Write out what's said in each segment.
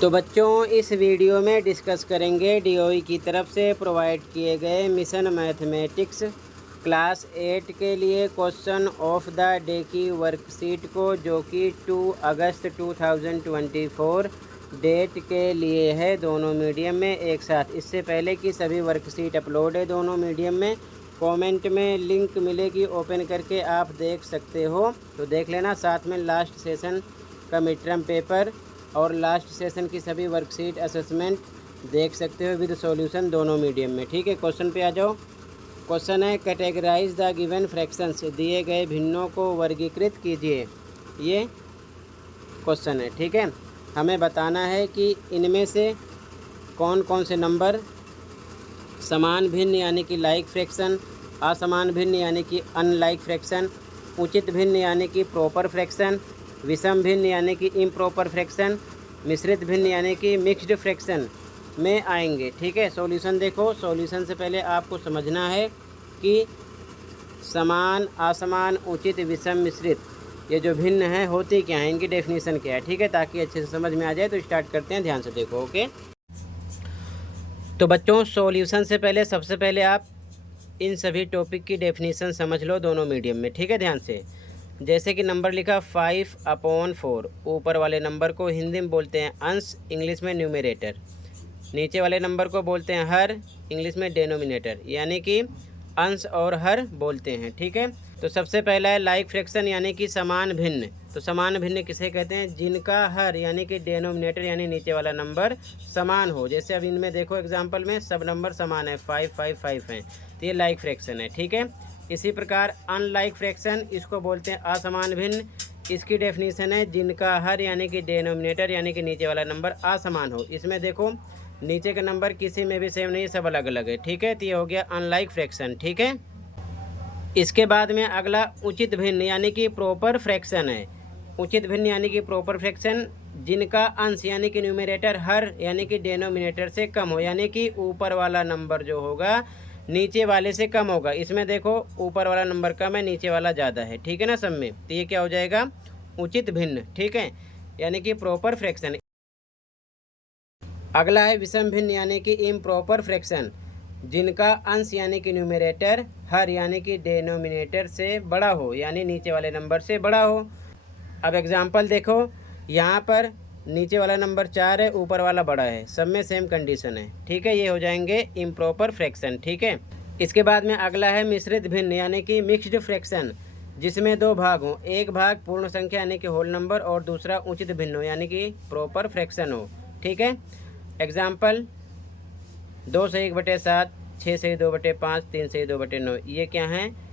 तो बच्चों इस वीडियो में डिस्कस करेंगे डीओई की तरफ से प्रोवाइड किए गए मिशन मैथमेटिक्स क्लास 8 के लिए क्वेश्चन ऑफ द डे की वर्कशीट को, जो कि 2 अगस्त 2024 डेट के लिए है, दोनों मीडियम में एक साथ। इससे पहले कि सभी वर्कशीट अपलोड है दोनों मीडियम में, कमेंट में लिंक मिलेगी, ओपन करके आप देख सकते हो, तो देख लेना। साथ में लास्ट सेशन का मिड टर्म पेपर और लास्ट सेशन की सभी वर्कशीट असेसमेंट देख सकते हो विद सॉल्यूशन दोनों मीडियम में। ठीक है, क्वेश्चन पे आ जाओ। क्वेश्चन है कैटेगराइज द गिवन फ्रैक्शंस, दिए गए भिन्नों को वर्गीकृत कीजिए, ये क्वेश्चन है। ठीक है, हमें बताना है कि इनमें से कौन कौन से नंबर समान भिन्न यानी कि लाइक फ्रैक्शन, असमान भिन्न यानी कि अनलाइक फ्रैक्शन, उचित भिन्न यानी कि प्रॉपर फ्रैक्शन, विषम भिन्न यानी कि इम्प्रॉपर फ्रैक्शन, मिश्रित भिन्न यानी कि मिक्स्ड फ्रैक्शन में आएंगे। ठीक है, सॉल्यूशन देखो। सॉल्यूशन से पहले आपको समझना है कि समान, असमान, उचित, विषम, मिश्रित, ये जो भिन्न है होती क्या है, इनकी डेफिनेशन क्या है। ठीक है, ताकि अच्छे से समझ में आ जाए। तो स्टार्ट करते हैं, ध्यान से देखो। ओके, तो बच्चों सॉल्यूशन से पहले सबसे पहले आप इन सभी टॉपिक की डेफिनेशन समझ लो दोनों मीडियम में। ठीक है, ध्यान से। जैसे कि नंबर लिखा 5/4, ऊपर वाले नंबर को हिंदी में बोलते हैं अंश, इंग्लिश में न्यूमरेटर। नीचे वाले नंबर को बोलते हैं हर, इंग्लिश में डेनोमिनेटर, यानी कि अंश और हर बोलते हैं। ठीक है, तो सबसे पहला है लाइक फ्रैक्शन यानी कि समान भिन्न। तो समान भिन्न किसे कहते हैं? जिनका हर यानी कि डेनोमिनेटर यानी नीचे वाला नंबर समान हो। जैसे अब इनमें देखो एग्जाम्पल में सब नंबर समान है, 5 5 5 हैं, तो ये लाइक फ्रैक्शन है। ठीक है, इसी प्रकार अनलाइक फ्रैक्शन, इसको बोलते हैं असमान भिन्न। इसकी डेफिनेशन है जिनका हर यानी कि डेनोमिनेटर यानी कि नीचे वाला नंबर असमान हो। इसमें देखो नीचे के नंबर किसी में भी सेम नहीं, सब अलग अलग है। ठीक है, तो ये हो गया अनलाइक फ्रैक्शन। ठीक है, इसके बाद में अगला उचित भिन्न यानी कि प्रॉपर फ्रैक्शन है। उचित भिन्न यानी कि प्रॉपर फ्रैक्शन, जिनका अंश यानी कि न्यूमरेटर हर यानी कि डेनोमिनेटर से कम हो, यानी कि ऊपर वाला नंबर जो होगा नीचे वाले से कम होगा। इसमें देखो ऊपर वाला नंबर कम है, नीचे वाला ज़्यादा है। ठीक है ना सब में, तो ये क्या हो जाएगा? उचित भिन्न। ठीक है, यानी कि प्रॉपर फ्रैक्शन। अगला है विषम भिन्न यानी कि इम्प्रॉपर फ्रैक्शन, जिनका अंश यानी कि न्यूमरेटर हर यानी कि डेनोमिनेटर से बड़ा हो, यानी नीचे वाले नंबर से बड़ा हो। अब एग्जांपल देखो, यहाँ पर नीचे वाला नंबर 4 है, ऊपर वाला बड़ा है, सब में सेम कंडीशन है। ठीक है, ये हो जाएंगे इम्प्रॉपर फ्रैक्शन। ठीक है, इसके बाद में अगला है मिश्रित भिन्न यानी कि मिक्स्ड फ्रैक्शन, जिसमें दो भाग हों, एक भाग पूर्ण संख्या यानी कि होल नंबर और दूसरा उचित भिन्न हो यानी कि प्रॉपर फ्रैक्शन हो। ठीक है, एग्जाम्पल 2 से 1/7, 6 से 2/5, 3 से 2/9, ये क्या है?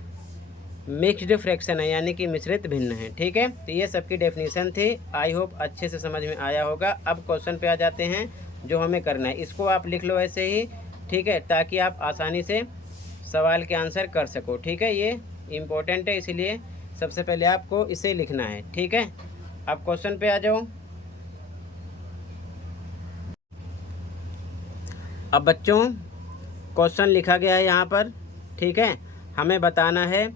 मिक्स्ड फ्रैक्शन है यानी कि मिश्रित भिन्न है। ठीक है, तो ये सबकी डेफिनेशन थी। आई होप अच्छे से समझ में आया होगा। अब क्वेश्चन पे आ जाते हैं जो हमें करना है। इसको आप लिख लो ऐसे ही, ठीक है, ताकि आप आसानी से सवाल के आंसर कर सको। ठीक है, ये इम्पोर्टेंट है, इसीलिए सबसे पहले आपको इसे लिखना है। ठीक है, अब क्वेश्चन पे आ जाओ। अब बच्चों क्वेश्चन लिखा गया है यहाँ पर। ठीक है, हमें बताना है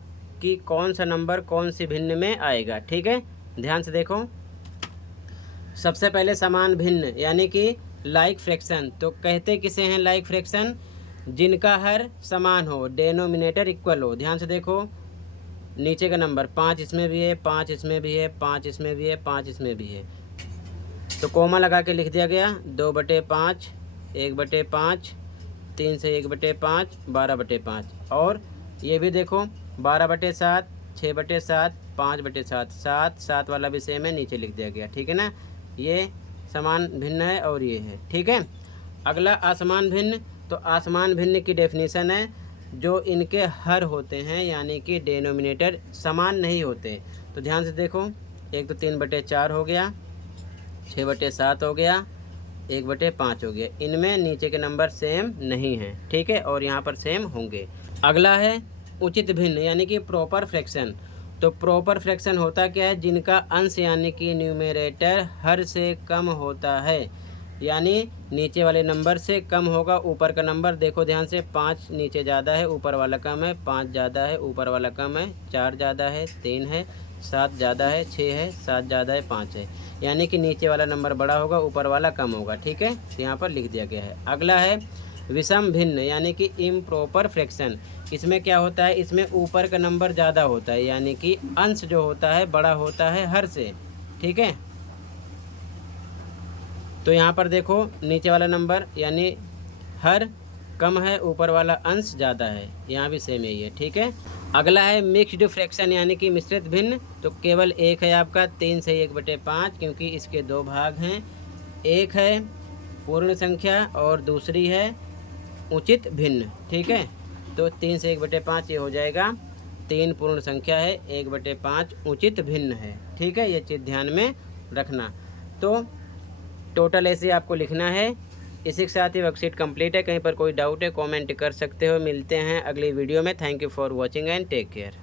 कि कौन सा नंबर कौन सी भिन्न में आएगा। ठीक है, ध्यान से देखो। सबसे पहले समान भिन्न यानी कि लाइक फ्रैक्शन, तो कहते किसे हैं लाइक फ्रैक्शन? जिनका हर समान हो, डेनोमिनेटर इक्वल हो। ध्यान से देखो, नीचे का नंबर 5 इसमें भी है, 5 इसमें भी है, 5 इसमें भी है, 5 इसमें भी है, तो कोमा लगा के लिख दिया गया 2/5, 1/5, 3 से 1/5, 12/5। और ये भी देखो 12/7, 6/7, 5/7, 7 वाला भी सेम है, नीचे लिख दिया गया। ठीक है ना, ये समान भिन्न है और ये है। ठीक है, अगला असमान भिन्न, तो असमान भिन्न की डेफिनेशन है जो इनके हर होते हैं यानी कि डेनोमिनेटर समान नहीं होते। तो ध्यान से देखो, एक तो 3/4 हो गया, 6/7 हो गया, 1/5 हो गया, इनमें नीचे के नंबर सेम नहीं हैं। ठीक है, और यहाँ पर सेम होंगे। अगला है उचित भिन्न यानी कि प्रॉपर फ्रैक्शन, तो प्रॉपर फ्रैक्शन होता क्या है? जिनका अंश यानी कि न्यूमरेटर हर से कम होता है, यानी नीचे वाले नंबर से कम होगा ऊपर का नंबर। देखो ध्यान से, 5 नीचे ज़्यादा है, ऊपर वाला कम है, 5 ज़्यादा है, ऊपर वाला कम है, 4 ज़्यादा है, 3 है, 7 ज़्यादा है, 6 है, 7 ज़्यादा है, 5 है, यानी कि नीचे वाला नंबर बड़ा होगा, ऊपर वाला कम होगा। ठीक है, तो यहाँ पर लिख दिया गया है। अगला है विषम भिन्न यानी कि इम्प्रॉपर फ्रैक्शन। इसमें क्या होता है, इसमें ऊपर का नंबर ज़्यादा होता है, यानी कि अंश जो होता है बड़ा होता है हर से। ठीक है, तो यहाँ पर देखो नीचे वाला नंबर यानी हर कम है, ऊपर वाला अंश ज़्यादा है, यहाँ भी सेम यही है। ठीक है, अगला है मिक्स्ड फ्रैक्शन यानी कि मिश्रित भिन्न। तो केवल एक है आपका 3 से 1/5, क्योंकि इसके दो भाग हैं, एक है पूर्ण संख्या और दूसरी है उचित भिन्न। ठीक है, तो 3 से 1/5 ये हो जाएगा, 3 पूर्ण संख्या है, 1/5 उचित भिन्न है। ठीक है, ये चीज़ ध्यान में रखना। तो टोटल ऐसे आपको लिखना है। इसी के साथ ही वर्कशीट कंप्लीट है। कहीं पर कोई डाउट है कमेंट कर सकते हो। मिलते हैं अगली वीडियो में। Thank you for watching and take care.